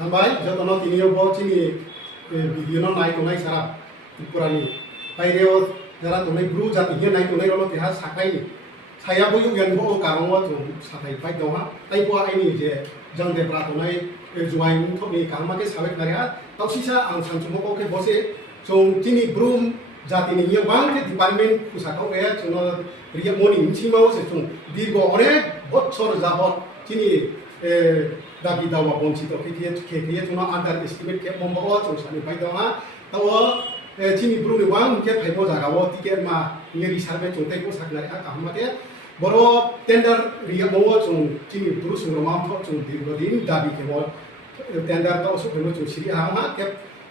हामबाय जतनो तिनियो बो चिनि भिडियो न नाय तो नाय सारा पुरानी बायरेओ जरा तो नाय ब्रू जाति हे नाय तो नाय रलो तेहा साखायनि सायाबो युगेन बो कारंवा जो साथाय फाय दहा ताइ बो आइनि जे जं देब्रा तो नाय जुवाइन थोनि कामा के साबे खारिया तौसिसा आं सानसुमो के बसे जों चिनि ब्रू जाति नि ये बां के डिपार्टमेंट कुसाखौ रे जों रिया मनि मिथिमाव से जों दीर्घ अनेक बछर जाबत चिनि दाबि दावा बंचित के जों आन्डार एस्टिमेट के बम्बो जों सानि फाय दहा ताव चिनि ब्रुनि वां के फाइबो जागावो टिकेट मा निरि सार्वे जोंथाय को साखनारि आ काहमाते बरो टेंडर रिया मो जों चिनि ब्रु सुंग्रमा थ जों दीर्घदिन दाबि के बो टेंडर तो सुखनो जों सिरि हामा के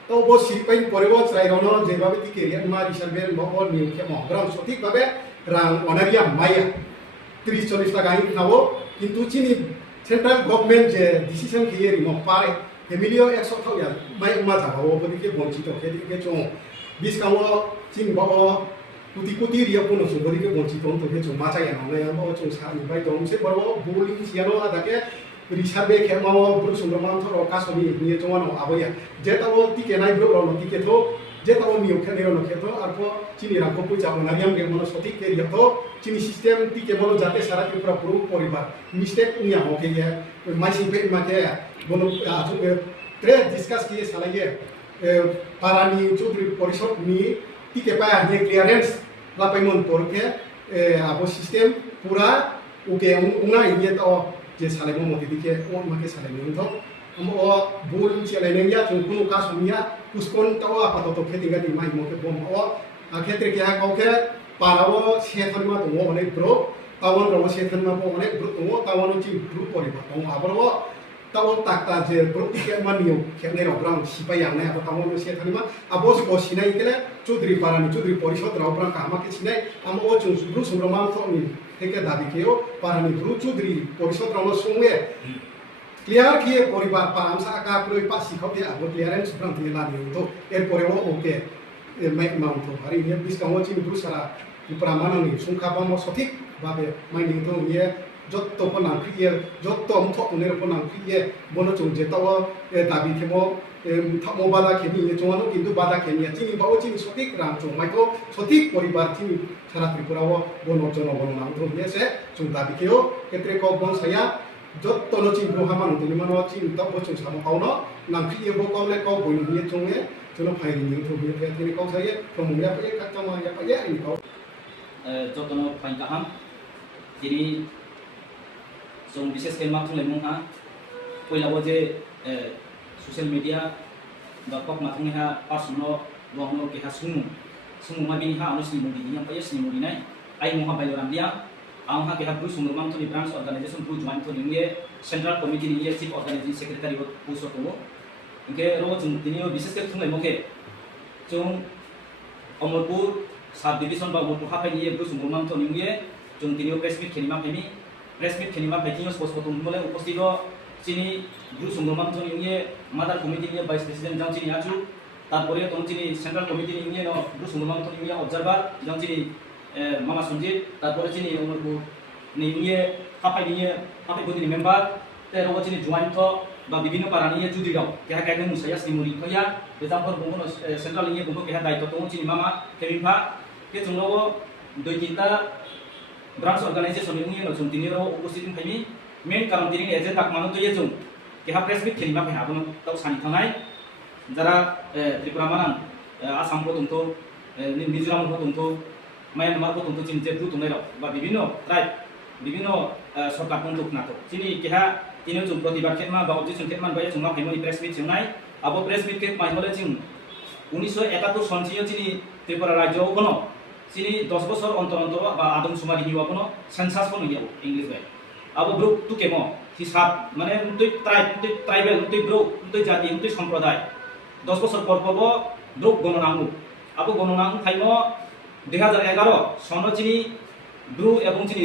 तो बो सिरि पाइन परेबो चाइरावनो जेबाबे टिके रिया मा रिसार्वे मो निउ के मो ग्राम सठिक भाबे रां अनारिया माया 30-40 টাকা আইন খাবো কিন্তু চিনি सेंट्रल गवर्नमेंट जे डिसीजन के ये रिमो पारे फैमिलियो 100 थाव या माय मा जाबावो बदि के बंचित के जों 20 कावो चिन बाबो कुटी कुटी रिया पुनो सु बदि के बंचित तो के जों मा जाया न या बो जों सानि बाय दं से बरो बोलिं सियानो आदाके रिसार्वे के मावो ब्रु सुंग्रमा थरो कासोनि नि जोंनो आबया जे तावो टिके नाय ब्रु रो टिके थो जे तावो निउ के नेरो न खेतो आरपो चिनि राखो पुजा नारियाम के मनो सटिक के रिया तो चिनि सिस्टम टिके मनो जाते सारा त्रिपुरा पुरु परिवार मिस्टेक उनिया होके ये माइसिं पे माके बोनो आजु ट्रे डिस्कस किए सालाये पारानी चौधरी परिषद नि टिके पाया ये क्लियरेंस लापाइमन परके आबो सिस्टम पूरा ओके उना ये तो जे सालायमो मते दिके ओन माके सालायमो तो अमो बोल चलायनेया जों कुनु कासमिया पुष्पन तो आपात तो खेतिगा दि माइ मोके बम ओ खेत्र के हा कौके पारावो सेथनमा दङ अनेक ब्रो टाउन रव सेथनमा बो अनेक ब्रो दङ टाउन चि ब्रो परिबा दङ आबरो टाउन ताकता जे ब्रो टिके मानियो खेने रब्रां सिपाय यांनाय आबो टाउन सेथनमा आबो बो सिनाय केले चौधरी पारानी चौधरी परिषद रब्रां कामा के सिनाय आमो जों ब्रो सुब्रमा थनि तेके दाबि केयो पारानी ब्रो चौधरी परिषद रव संगे क्लियर किए परिवार पारामसा का प्रोय पासी खौते आबो क्लियरेंस ब्रांति लानि तो एर परेवो ओके माइक माउंट हारि ने बिस्कावो चिन ब्रुसारा प्रामाणनि सुंखाबामो सठिक भाबे माइनि तो ये जत्तो पनांख्रिये जत्तो मथो उनेर पनांख्रिये बनो जों जेतावो दाबि केमो थामो बादा केनि ये जोंनो किन्तु बादा केनि चिनि बावो चिनि सठिक रां जों माइको सठिक परिवार चिनि सारा त्रिपुरावो बनो जनो बनो नाम तो ये से जों दाबि केयो केत्रे को बनसाया जत्तो चिन ब्रुहामान तो निमानो चिन तबो जों सामो काउनो नांख्रिये बो काउले काउ बयनि जोंगे जोंनो फाइनि तो बे तेनि काउ जायो प्रमुया पे काटमा या पे नि काउ जतनो फाइन गाहाम दिनै जों विशेष के माथुंलाय मुंहा पहिलाबो जे ससियेल मीडिया बा पक माथुंहा पासनो बहनो के सुमु मा बिनि हा अनुसनि मुदि नि पाय स्नि मुदि नाय आइ मुहा बायराम दिया आंहा के हा ब्रु सुमुरमाम थनि ब्रांच ऑर्गेनाइजेशन ब्रु जॉइन थनि ये सेंट्रल कमिटी नि ये चीफ ऑर्गेनाइजिंग सेक्रेटारी पोस्ट को इनके रो जों दिनै विशेष के थुंलाय मके जों अमरपुर सब डिवीजन बा अमरपुर हाफायनि ये ब्रु सुमुरमाम थनि ये जों दिनै प्रेस मीट खेनिमा फेमी प्रेस मीट खेनिमा फाइटिंग स्पोर्ट्स को तुमले उपस्थित हो चिनी ब्रु सुमुरमाम थनि ये मदर कमिटी नि वाइस प्रेसिडेंट जों चिनी आजु तारपरे तो चिनी सेंट्रल कमिटी नि ये नो ब्रु सुमुरमाम थनि ये ऑब्जर्वर जों चिनी मामा संजीत तारपरे चिनी अमरपुर नि ये हाफाय गुदिनि मेंबर ते रो चिनी जॉइन तो बा विभिन्न पारानि ये जुदि गाव केहा कायने मुसाया स्निमुरि खया बेजामफोर बंगनो सेंट्रल नि ये बंगो केहा दायित्व दङ चिनी मामा केमिफा के जोंनो दुइ तिनटा ब्रांच ऑर्गेनाइजेशन नि ये जों दिनै रो उपस्थित फाइमी मेन कारण दिनै एजेंडा मानो तो ये जों केहा प्रेस मीट खेनिमा फै हाबनो ताव सानि थानाय जरा त्रिपुरा मानां आसाम को दंतो मिजोराम को दंतो म्यांमार को दंतो चिन जे ब्रु दंनाय बा विभिन्न ट्राइब विभिन्न सरकार को नातो चिनि केहा तिनो जों प्रतिबाद खेमा बा ऑब्जेक्शन खेमा बाय जों मा फाइमनि प्रेस मीट जोंनाय आबो प्रेस मीट के माइमले जों 1971 सनसियो चिनि त्रिपुरा राज्य कोनो चिनि 10 बছর অন্তর অন্তর বা আদম সুমারি হিওয়া কোনো সেন্সাস কোনো হিয়াও ইংলিশ বাই আবো ব্রুক টু কেমো হিসাব মানে তুই ট্রাইবেল তুই ব্রুক তুই জাতি তুই সম্প্রদায় 10 বছর পর পর ব্রুক গণনাঙ্গু আবো গণনাঙ্গু ফাইমো 2011 সন চিনি ব্রু এবং চিনি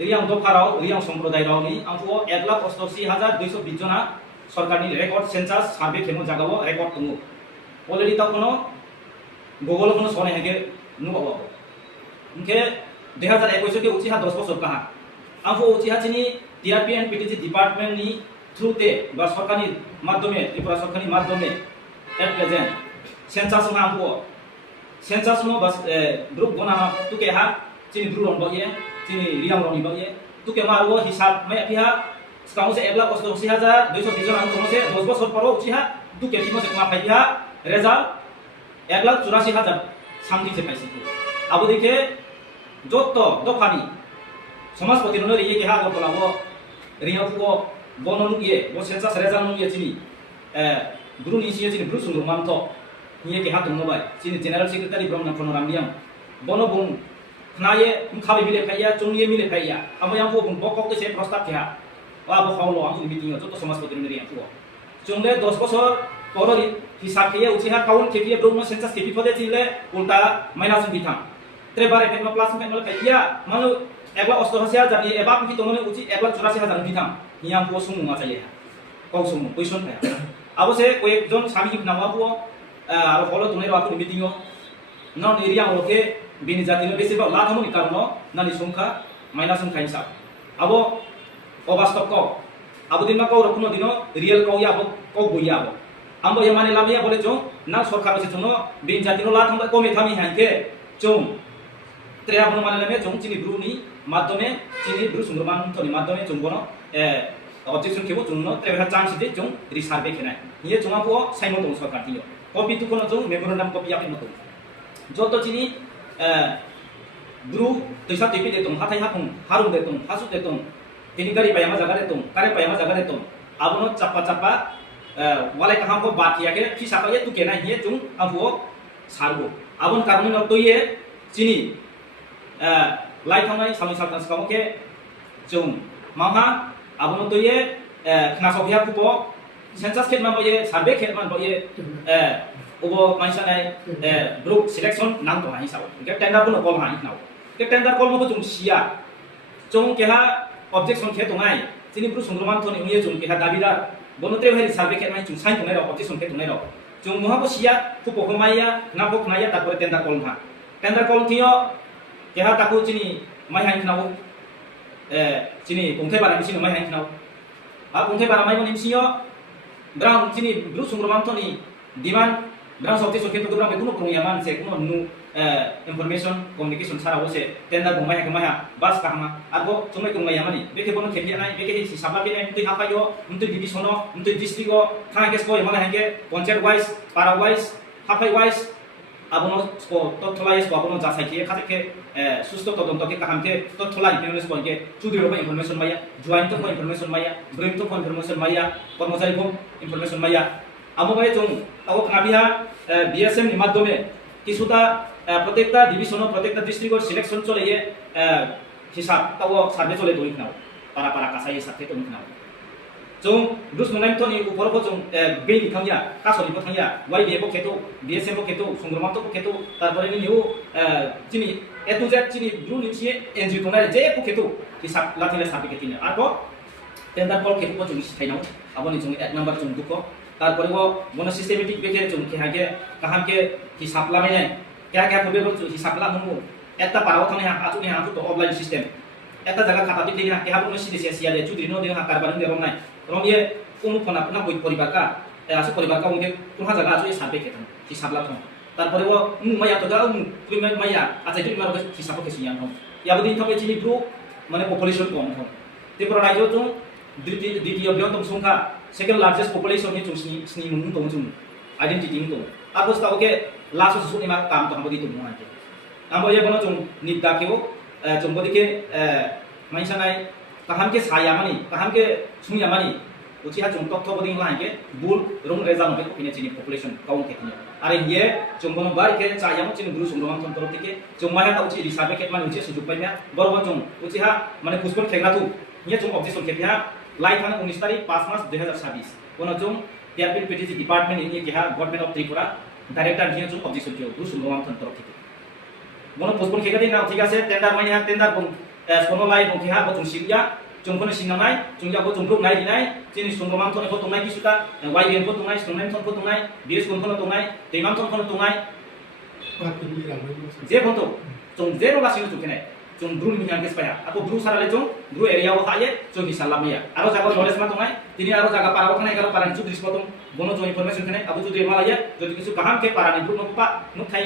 রিয়াং দফারাও রিয়াং সম্প্রদায় রাওনি আমফো 1,88,220 জনা সরকারনি রেকর্ড সেন্সাস সার্ভে খেমো জাগাবো রেকর্ড দङ অলরেডि ता कोनो गुगल कोनो सने हेगे नुबाबो इनके 2021 के उचिहा 10 बছর कहा आंफो उचिहा चिनी टीआरपी एंड पीटीसी डिपार्टमेंट नि থ্রুতে বা সরকারি মাধ্যমে ত্রিপুরা সরকারি মাধ্যমে এট প্রেজেন্ট সেন্সাস নামবো সেন্সাস নো বাস গ্রুপ বনামা তুকে হা চিনি ব্রুরন বয়ে চিনি রিয়াম রনি বয়ে তুকে মারবো হিসাব মে পিহা sekarang saya ebla kos dosi haja 200 orang kamu saya 10 bosor paro uci ha tu ke timo sekma paiha result ebla 84,000 samthing se paisi tu abo dekhe jotto dofani সমাজ প্রতিরোধের ইয়ে কেহা গতলা ও Riya Foucault বননু ইয়ে ও সেন্সাস রেজাল্ট ইয়ে চিনি গুরু নিসিয়ে চিনি Bru সুন্দর month ইয়ে কেহা দংনবাই চিনি জেনারেল সেক্রেটারি ব্রহ্মনাথ রামলিয়াম বনবুং খনায়ে খাবে মিলে ফাইয়া চংনিয়ে মিলে ফাইয়া আময়াম ফো বুং বকক কে সে প্রস্তাব কেহা আবো খাওলো আমি মিটিং যত সমাজ প্রতিরোধের ইয়ে ফুকো চংলে 10 বছর পররি হিসাব খেয়ে উচিহা কাউন খেপিয়ে ব্রহ্ম সেন্সাস খেপি ফদে চিনলে উল্টা মাইনাস বিথাম त्रेबारे फेमो प्लस फेमो खाइया मानो एकला 88,000 जानि एबा कि तमने उचि 1,84,000 बिथाम नियाम को सुमुङा जायो कौ सुमु क्वेश्चन फाया अबसे कयेकजन सामि नामाबो आरो फलो तने रातु मिटिंगो न एरिया ओके बिनि जातिनो बेसेबा लाथमनि कारण नानि संखा माइनास खाइसा अबो अबास्तव को अबो दिनमा को रखनो दिनो रियल को या को बोया अबो आमबो यमाने लामिया बोले जो ना सरकार से जनो बिनि जातिनो लाथम कमे थामि हांके जों त्रेहा बनो माने लामे जों चिनि ब्रुनि माध्यमे चिनि ब्रु सुंग्रमान थनि माध्यमे जों बनो ऑब्जेक्शन केबो जों न त्रेहा चांस दे जों रिसार्भे खेनाय ये जोंआ को साइमो दं सरकार तियो कपि तु कोन जों मेमोरेंडम कपि आपि मतो जतो चिनि ब्रु तैसा टिपि दे दं हाथाय हाफुं हारुं दे दं हासु दे दं बिनि गारि पायामा जागा दे दं कारे पायामा जागा दे दं आबनो चापा चापा वाले कहां को बात किया के फिसा का ये तु केना ये जों आफो सारबो आबन कारण न तो ये चिनि लाइट थांनाय सामि सालतान सकामके जों माहा आबनो तो ये खनासबिया कुपो सेंसास खेतमान बये सार्वे खेतमान बये ओबो मानसानाय ग्रुप सिलेक्शन नाम तो हाइ साव के टेंडर को कॉल हाइ नाव के टेंडर कॉल मबो जों सिया जों केहा ऑब्जेक्शन खे तोंगाय चिनि ब्रु संग्रमान थनि उये जों केहा दाबिदार बनोत्रे भाइ सार्वे खेतमान जों साइन तोंनाय र ऑब्जेक्शन खे तोंनाय र जों महाबो सिया कुपो खमाया नाबो खनाया तापर टेंडर कॉल हा टेंडर कॉल थियो केहा ताकु चिनि माइ हाइ खनाव चिनि गंथाय बारा मिसिनो माइ हाइ खनाव आ गंथाय बारा माइ मनि मिसियो ब्रां चिनि ब्रु संग्रमान थनि डिमान्ड ब्रां सौते सखे तो ब्रां बेकुनो प्रंगिया मानसे कुनो नु इनफॉरमेशन कम्युनिकेशन साराव से टेंडर गमाय गमाया बास कामा आगो चंगै गमाया मानि बेके बनो खेपियानाय बेके हिसाबला बिने मुतै हाफायो मुतै डिविजनो मुतै डिस्ट्रिक्टो थांगे स्को यमाला हांगे पंचायत वाइज पारा वाइज हाफाय वाइज आबनो स्को तथलाय स्को आबनो जासायके खातेके सुस्त तदन्तके काहामके तथलाय इनफॉरमेशन कोनके चुदिरोबा इनफॉरमेशन माया जुवाइनतो को इनफॉरमेशन माया ब्रेमतो को इनफॉरमेशन माया कर्मचारी को इनफॉरमेशन माया आमोबाय जों आगो खाबिया बीएसएम नि माध्यमे किछुता प्रत्येकटा डिविजन प्रत्येकटा डिस्ट्रिक्ट सिलेक्शन चले ये हिसाब ताव सार्वे चले दइ खनाव पारा पारा कासाय हिसाब थे दइ खनाव जों दुस ननाय थनि उपरबो जों बेनि थांया कासनि को थांया वाइबी को खेतो बीएसएम को खेतो संग्रामतो को खेतो तारपरे नि new Chini A to Z चिनि ब्रु निछि एनजिओ तनाय जे को खेतो हिसाब लाथिले सार्वे खेतिनो आरो टेंडर कॉल खेतो जों सिथायनाव आबनि जों एक नंबर जों दुखो तारपरे वो मोनो सिस्टेमेटिक बेके जों केहागे काहामके हिसाब लाबायनाय क्या क्या होबे बो हिसाब ला नंगो एकटा पाराव थांनाय आचुनि हाखु तो ऑफलाइन सिस्टेम एकटा जागा खाता दिते हा केहा बनो सिदिसे सिया दे चुद्रि नो दे हा कारबान दे रमनाय रमिए कुनु फना फना बय परिवार का आसु परिवार का उनके कुहा जागा आचु सार्वे खेतन हिसाब ला थं तारपरे वो माया तो गा प्रिमेंट माया आचाइ तो मारो हिसाब के सिया थं याबो दिन थबे चिनि ग्रुप माने पपुलेशन कम थं त्रिपुरा राज्य जों द्वितीय बृहत्तम संख्या सेकेंड लार्जेस्ट पपुलेशन नि जों स्नि मुं दं जों आइडेंटिटी दं आगोस्ट आवके लास्ट सुनि मा काम तो हमबो दितु मोनाके आमबो ये बनो जों निदा केओ जों बदिके माइसानाय काहामके साया मानि काहामके सुनिया मानि उचिहा जों तत्व बदिं लाहाके बुल रंग रेजा नबे कोपिने चिनि पपुलेशन काउंट केतिनो आरो ये जों बनो बारके चायामो चिनि गुरु संग्राम तंत्र तिके जों माया ता उचि रिसार्भे केट मानि उचि सुजुग पाइना बरबो जों उचिहा माने पुष्पन खेग्राथु ये जों ऑब्जेक्शन केतिहा लाइट थाना 19 तारिख 5 मार्च 2026 कोन जों टीआरपी पीटीसी डिपार्टमेंट इन केहा गवर्नमेंट ऑफ त्रिपुरा डायरेक्टर हिया जों ऑब्जेक्शन केउ गुरु संग्राम तंत्र तिके बनो पुष्पन खेगादि नाव ठीक आसे टेंडर माइना टेंडर बन सोनो लाई बन केहा बो जों सिगया जों कोन सिंनाय जों याबो जों ब्रुक नाय दिनाय चिनि संग्राम थन को तंनाय किसुता वाइबीएन को तंनाय संनाय थन को तंनाय बीएस कोन को तंनाय दैमान थन को तंनाय जे बन्तो जों जेरो लासिनो जुकेनाय जों ब्रु नि हियान केस पाया ako ब्रु sarale जों ब्रु area wa haye जों hisal lamaya aro jaga knowledge ma tongai tini aro jaga para khane garo para chu dris potom bono jo information khane abu jodi malaya jodi kisu kaham ke para ni bruk no pa no thai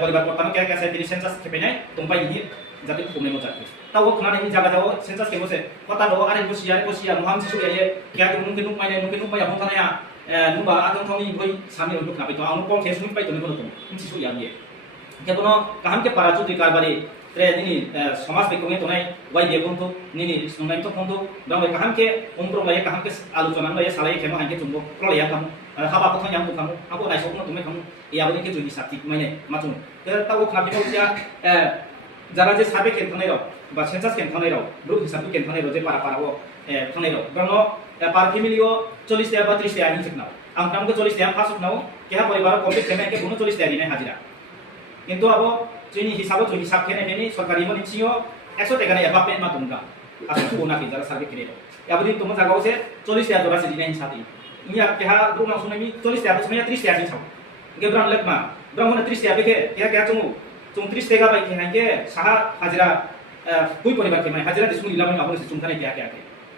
poribar portano kya kya sai tini census kepenai tumpai ni jati kumne mo jati tawo khana ni jaga jawo census ke bose kota do are bosia moham sisu ye kya tu mungkin nuk mai hong thana ya nuba atong thoni boi sami ro khna pe to anu kon thesung pai to ni bono to sisu ya ye ke bono kaham ke para chu di karbari tre nini সমাজ become তোনাই Y বেবন্ত নিনি সুনাই তো ফন্দ দং কাহাম কে উমপ্র লায়ে কাহাম কে আলোচনা লায়ে সালাই chemo হাঙ্কে চুম্বো প্রলয়া কাম হাবা কথা yam তো কাম আবো নাই সকনো তুমি কাম ইয়াবনি কে জুনি সাকতি মাইনে মাচুন তাও খাবি কইয়া যারা যে সাবে কেন থানাই রাও বা সেন্সাস কেন থানাই রাও ব্রু হিসাব কেন থানাই রাও যে পারা পারাও থানাই রাও ব্রনো পার ফ্যামিলিও 40 টাকা বা 30 টাকা নি চেকনাও আমটাম কে 40 টাকা ফাসক নাও কেহা পরিবার কমপ্লিট কেমে কে 40 টাকা দিনে হাজিরা কিন্তু আবো जोंनि हिसाबाव जों हिसाब खेनायनि सरकारि मनि सिङाव 100 टाकानि एबा पेन मा दंगा आरो थुनाखि जारा सार्भे खेनेरो याबदि तुम जागाव से 40 टाका जरा से दिनाय साथि इया केहा ब्रुना सुनायनि 40 टाका सुनाया 30 टाका साव गेब्रान लेकमा ब्राह्मण 30 टाका बेके केहा जों 30 टाका बाय खेनायके साहा हाजिरा कुइ परिबार खेनाय हाजिरा दिसुनि लामनि आबो से चुमखानाय केहा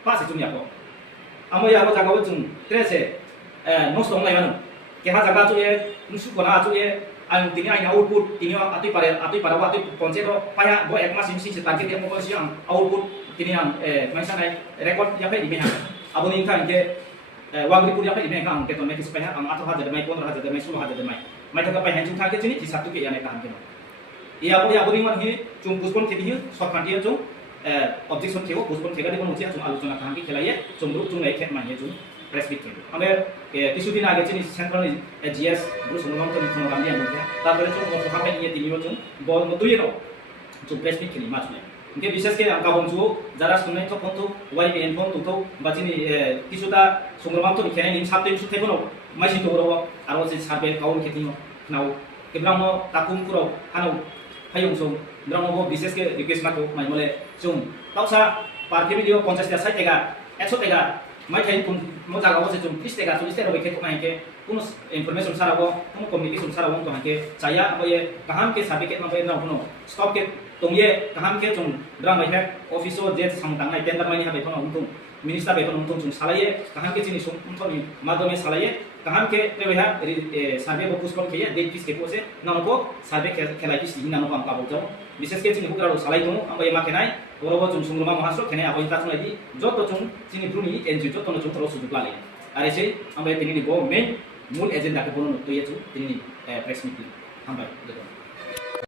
पासे चुम याको आमो याबो जागाव जों ट्रेसे नस्ट दंलायमानो केहा जागा जुए नुसु कोना जुए ang tini ay output tini atoy para wa atoy konsepto paya bo ek mas imsi se target mo ko siyang output tini ang mansa nay record ya pa imeha aboni ka inke wagri puri ya pa imeha ang keton me kis paya ang ato hajar mai 15000 mai 16000 mai thaka paya chung thake chini hisab tu ke ya ne ka keno ya boni man hi chung puspon ke hi sorkanti chung objection thego puspon thega de bon uchi chung aluchona ka ki khelaye chung ru chung lai khet mai chung press bit thego ame কিছুদিন আগে চিনি central GS Bru Sumanta নি থং গামনি আমকে তারপরে চো মতো হামে নিয়ে দিনিও চুন বল মতো ইয়েনো চো প্রেস মিট খেলি মাছলে ইনকে বিশেষ করে আমকা বংজু যারা শুননাই তো ফোন তো ওয়াই এন ফোন তো বা চিনি কিছুটা সুমন্ত নি খেনে নিম সাবতে সুতে কোন মাইসি তো রো আর যে সার্ভে কাউন খেতিনো নাও কেব্রামো তাকুম পুরো হানো ফাইং সো ব্রামো বিশেষ করে রিকোয়েস্ট মাতো মাইমলে চুম তাওসা পার্কে ভিডিও 50 টাকা 60 টাকা 100 টাকা mai thay pun mo jaga wo se jum 30 টাকা 40 টাকা beke to mai ke kuno information sarabo kuno communication sarabo to mai ke saya abo ye kaham ke sabe ke ma be na kuno stop ke tong ye kaham ke jum drang mai hek office o je samtang nai tender mai ni ha be kono untung minister be kono untung jum salaye kaham ke jini sum untung ni madome salaye kaham ke te be ha survey bo puspon ke ye date fix ke pose na ko survey khelai ki sing na no pam ka bo jaw বিশেষ করে চিনি হুকরালো সালাই দङ आंबो एमा केनाय बरबो जों सुंग्रमा महाराष्ट्र केनाय आबो इता थुनायदि जत जों चिनि ब्रुनि एनजिओ जत न जों थरो सुजुग लाले आरो एसे आंबो तिनि बो मेन मूल एजेंडा के बोनो तो ये तिनि प्रेस मीटिंग हामबाय